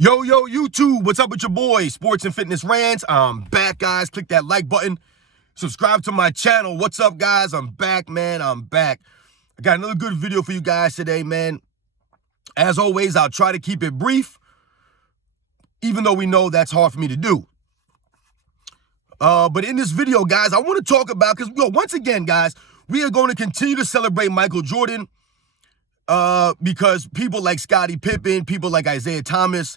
Yo, YouTube, what's up with your boy, Sports and Fitness Rants? I'm back, guys. Click that like button. Subscribe to my channel. What's up, guys? I'm back, man. I'm back. I got another good video for you guys today, man. As always, I'll try to keep it brief, even though we know that's hard for me to do. But in this video, guys, I want to talk about, because once again, guys, we are going to continue to celebrate Michael Jordan because people like Scottie Pippen, people like Isaiah Thomas,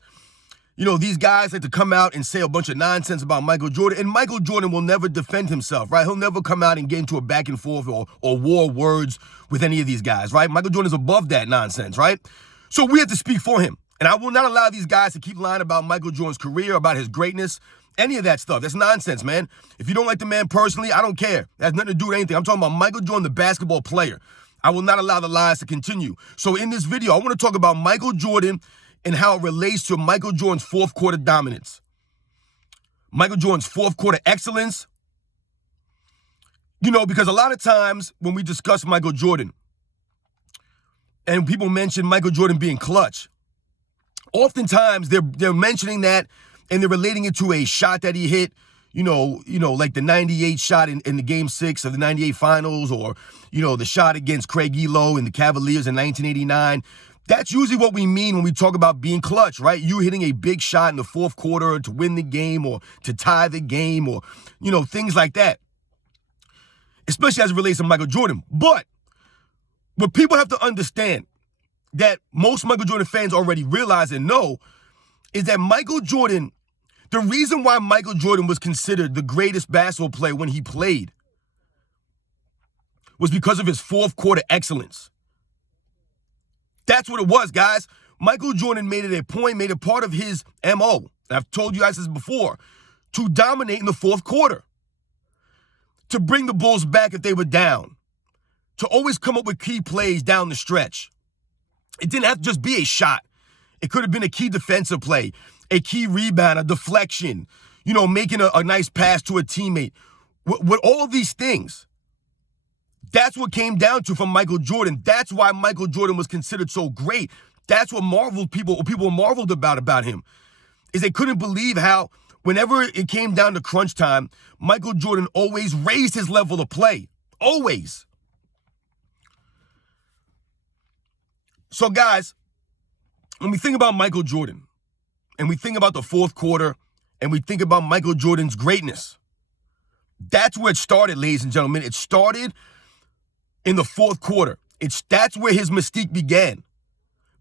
these guys like to come out and say a bunch of nonsense about Michael Jordan, and Michael Jordan will never defend himself, right? He'll never come out and get into a back and forth or war words with any of these guys, right? Michael Jordan is above that nonsense, right? So we have to speak for him. And I will not allow these guys to keep lying about Michael Jordan's career, about his greatness, any of that stuff. That's nonsense, man. If you don't like the man personally, I don't care. That has nothing to do with anything. I'm talking about Michael Jordan, the basketball player. I will not allow the lies to continue. So in this video, I want to talk about Michael Jordan and how it relates to Michael Jordan's fourth quarter dominance. Michael Jordan's fourth quarter excellence. Because a lot of times when we discuss Michael Jordan and people mention Michael Jordan being clutch, oftentimes they're mentioning that and they're relating it to a shot that he hit, like the 98 shot in the game 6 of the 98 finals, or, the shot against Craig Ehlo in the Cavaliers in 1989. That's usually what we mean when we talk about being clutch, right? You hitting a big shot in the fourth quarter to win the game or to tie the game, or, things like that, especially as it relates to Michael Jordan. But what people have to understand, that most Michael Jordan fans already realize and know, is that Michael Jordan, the reason why Michael Jordan was considered the greatest basketball player when he played was because of his fourth quarter excellence. That's what it was, guys. Michael Jordan made it a point, made it part of his MO. I've told you guys this before, to dominate in the fourth quarter, to bring the Bulls back if they were down, to always come up with key plays down the stretch. It didn't have to just be a shot. It could have been a key defensive play, a key rebound, a deflection, making a nice pass to a teammate. With all of these things, that's what came down to from Michael Jordan. That's why Michael Jordan was considered so great. That's what people marveled about him, is they couldn't believe how whenever it came down to crunch time, Michael Jordan always raised his level of play. Always. So, guys, when we think about Michael Jordan, and we think about the fourth quarter, and we think about Michael Jordan's greatness, that's where it started, ladies and gentlemen. It started in the fourth quarter. That's where his mystique began.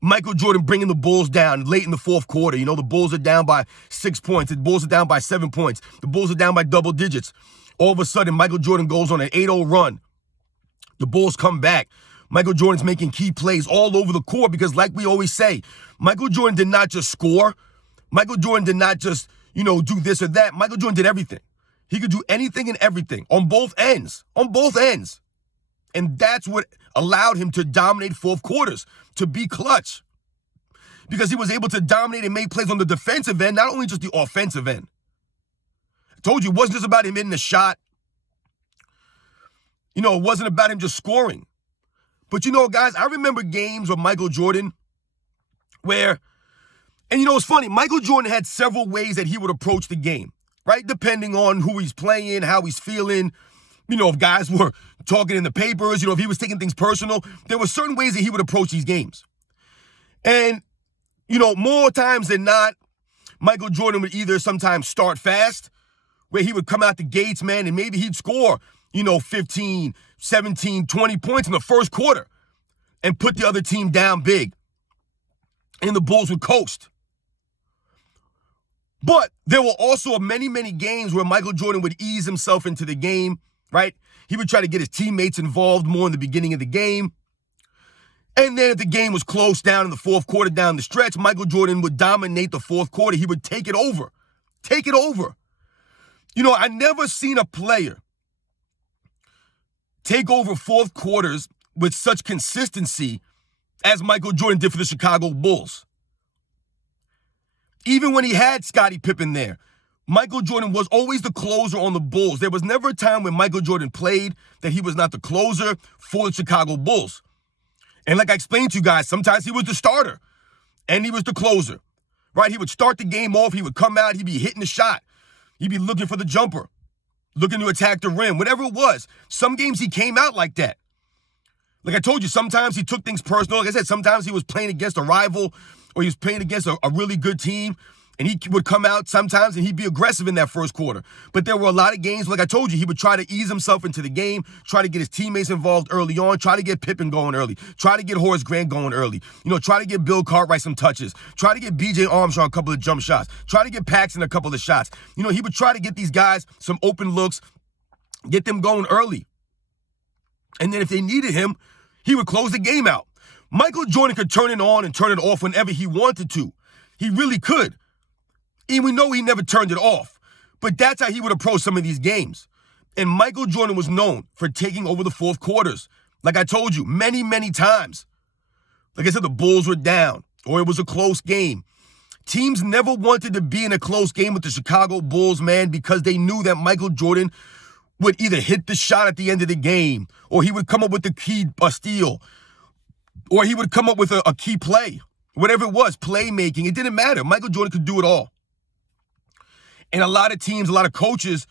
Michael Jordan bringing the Bulls down late in the fourth quarter. The Bulls are down by 6 points. The Bulls are down by 7 points. The Bulls are down by double digits. All of a sudden, Michael Jordan goes on an 8-0 run. The Bulls come back. Michael Jordan's making key plays all over the court because, like we always say, Michael Jordan did not just score. Michael Jordan did not just, do this or that. Michael Jordan did everything. He could do anything and everything on both ends. And that's what allowed him to dominate fourth quarters, to be clutch, because he was able to dominate and make plays on the defensive end, not only just the offensive end. I told you, it wasn't just about him hitting the shot. It wasn't about him just scoring. But, guys, I remember games with Michael Jordan where, and it's funny, Michael Jordan had several ways that he would approach the game, right? Depending on who he's playing, how he's feeling. If guys were talking in the papers, if he was taking things personal, there were certain ways that he would approach these games. And, more times than not, Michael Jordan would either sometimes start fast, where he would come out the gates, man, and maybe he'd score, 15, 17, 20 points in the first quarter and put the other team down big. And the Bulls would coast. But there were also many, many games where Michael Jordan would ease himself into the game, right? He would try to get his teammates involved more in the beginning of the game. And then if the game was close down in the fourth quarter, down the stretch, Michael Jordan would dominate the fourth quarter. He would take it over. I never seen a player take over fourth quarters with such consistency as Michael Jordan did for the Chicago Bulls. Even when he had Scottie Pippen there, Michael Jordan was always the closer on the Bulls. There was never a time when Michael Jordan played that he was not the closer for the Chicago Bulls. And like I explained to you guys, sometimes he was the starter and he was the closer. right? He would start the game off. He would come out. He'd be hitting the shot. He'd be looking for the jumper, looking to attack the rim, whatever it was. Some games he came out like that. Like I told you, sometimes he took things personal. Like I said, sometimes he was playing against a rival or he was playing against a really good team, and he would come out sometimes and he'd be aggressive in that first quarter. But there were a lot of games, like I told you, he would try to ease himself into the game, try to get his teammates involved early on, try to get Pippen going early, try to get Horace Grant going early, try to get Bill Cartwright some touches, try to get B.J. Armstrong a couple of jump shots, try to get Paxson a couple of shots. He would try to get these guys some open looks, get them going early. And then if they needed him, he would close the game out. Michael Jordan could turn it on and turn it off whenever he wanted to. He really could. And we know he never turned it off. But that's how he would approach some of these games. And Michael Jordan was known for taking over the fourth quarters. Like I told you, many, many times. Like I said, the Bulls were down, or it was a close game. Teams never wanted to be in a close game with the Chicago Bulls, man, because they knew that Michael Jordan would either hit the shot at the end of the game, or he would come up with the key steal, or he would come up with a key play. Whatever it was, playmaking, it didn't matter. Michael Jordan could do it all. And a lot of teams, a lot of coaches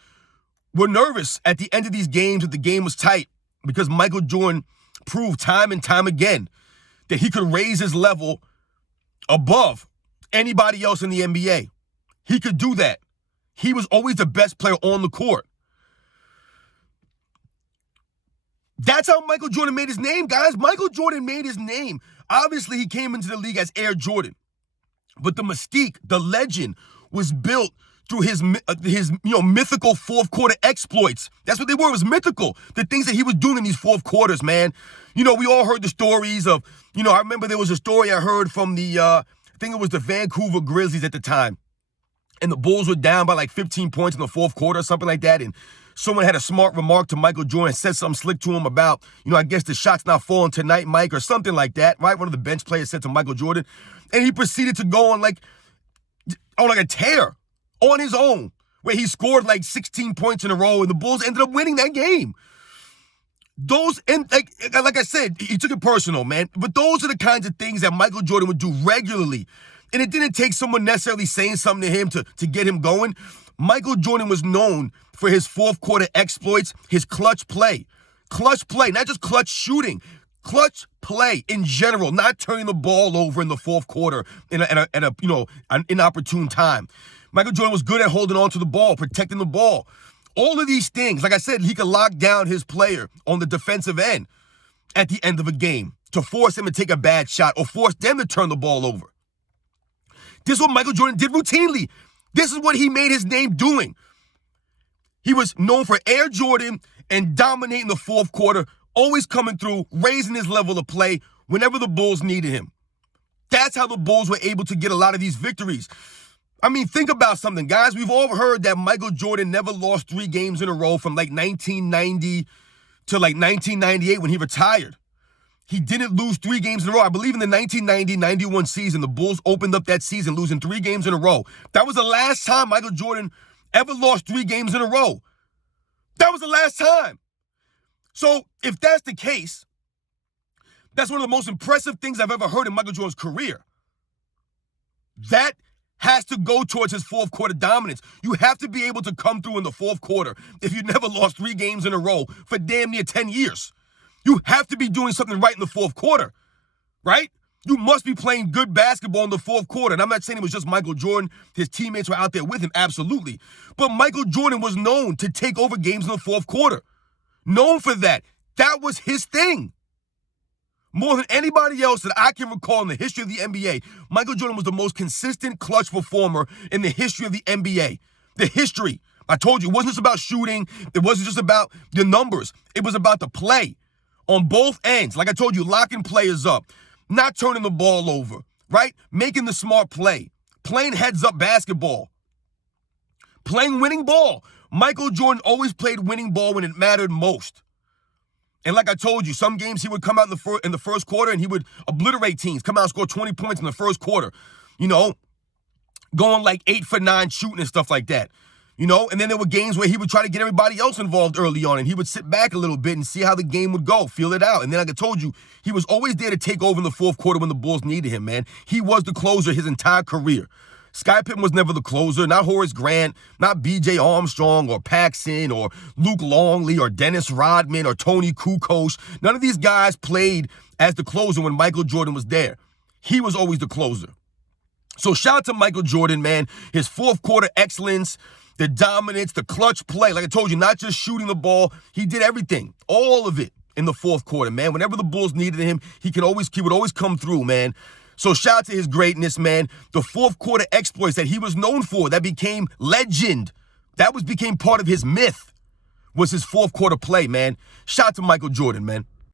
were nervous at the end of these games if the game was tight, because Michael Jordan proved time and time again that he could raise his level above anybody else in the NBA. He could do that. He was always the best player on the court. That's how Michael Jordan made his name, guys. Michael Jordan made his name. Obviously, he came into the league as Air Jordan. But the mystique, the legend, was built through his mythical fourth quarter exploits. That's what they were. It was mythical. The things that he was doing in these fourth quarters, man. We all heard the stories of, I remember there was a story I heard from I think it was the Vancouver Grizzlies at the time. And the Bulls were down by like 15 points in the fourth quarter or something like that. And someone had a smart remark to Michael Jordan, said something slick to him about, I guess the shot's not falling tonight, Mike, or something like that, right? One of the bench players said to Michael Jordan. And he proceeded to go on like a tear on his own, where he scored like 16 points in a row, and the Bulls ended up winning that game. Like I said, he took it personal, man. But those are the kinds of things that Michael Jordan would do regularly. And it didn't take someone necessarily saying something to him to get him going. Michael Jordan was known for his fourth quarter exploits, his clutch play. Clutch play, not just clutch shooting. Clutch play in general, not turning the ball over in the fourth quarter at an inopportune time. Michael Jordan was good at holding on to the ball, protecting the ball. All of these things, like I said, he could lock down his player on the defensive end at the end of a game to force him to take a bad shot or force them to turn the ball over. This is what Michael Jordan did routinely. This is what he made his name doing. He was known for Air Jordan and dominating the fourth quarter, always coming through, raising his level of play whenever the Bulls needed him. That's how the Bulls were able to get a lot of these victories. I mean, think about something, guys. We've all heard that Michael Jordan never lost 3 games in a row from like 1990 to like 1998 when he retired. He didn't lose 3 games in a row. I believe in the 1990-91 season, the Bulls opened up that season losing 3 games in a row. That was the last time Michael Jordan ever lost 3 games in a row. That was the last time. So if that's the case, that's one of the most impressive things I've ever heard in Michael Jordan's career. That has to go towards his fourth quarter dominance. You have to be able to come through in the fourth quarter if you never lost 3 games in a row for damn near 10 years. You have to be doing something right in the fourth quarter, right? You must be playing good basketball in the fourth quarter. And I'm not saying it was just Michael Jordan. His teammates were out there with him, absolutely. But Michael Jordan was known to take over games in the fourth quarter. Known for that. That was his thing. More than anybody else that I can recall in the history of the NBA, Michael Jordan was the most consistent clutch performer in the history of the NBA. The history. I told you, it wasn't just about shooting. It wasn't just about the numbers. It was about the play on both ends. Like I told you, locking players up, not turning the ball over, right? Making the smart play, playing heads-up basketball, playing winning ball. Michael Jordan always played winning ball when it mattered most. And like I told you, some games he would come out in the first quarter and he would obliterate teams, come out and score 20 points in the first quarter, going like 8 for 9 shooting and stuff like that, And then there were games where he would try to get everybody else involved early on and he would sit back a little bit and see how the game would go, feel it out. And then like I told you, he was always there to take over in the fourth quarter when the Bulls needed him, man. He was the closer his entire career. Sky Pippen was never the closer, not Horace Grant, not B.J. Armstrong or Paxson or Luke Longley or Dennis Rodman or Tony Kukoc. None of these guys played as the closer when Michael Jordan was there. He was always the closer. So shout out to Michael Jordan, man. His fourth quarter excellence, the dominance, the clutch play. Like I told you, not just shooting the ball. He did everything, all of it in the fourth quarter, man. Whenever the Bulls needed him, he would always come through, man. So shout out to his greatness, man. The fourth quarter exploits that he was known for, that became legend, became part of his myth, was his fourth quarter play, man. Shout out to Michael Jordan, man.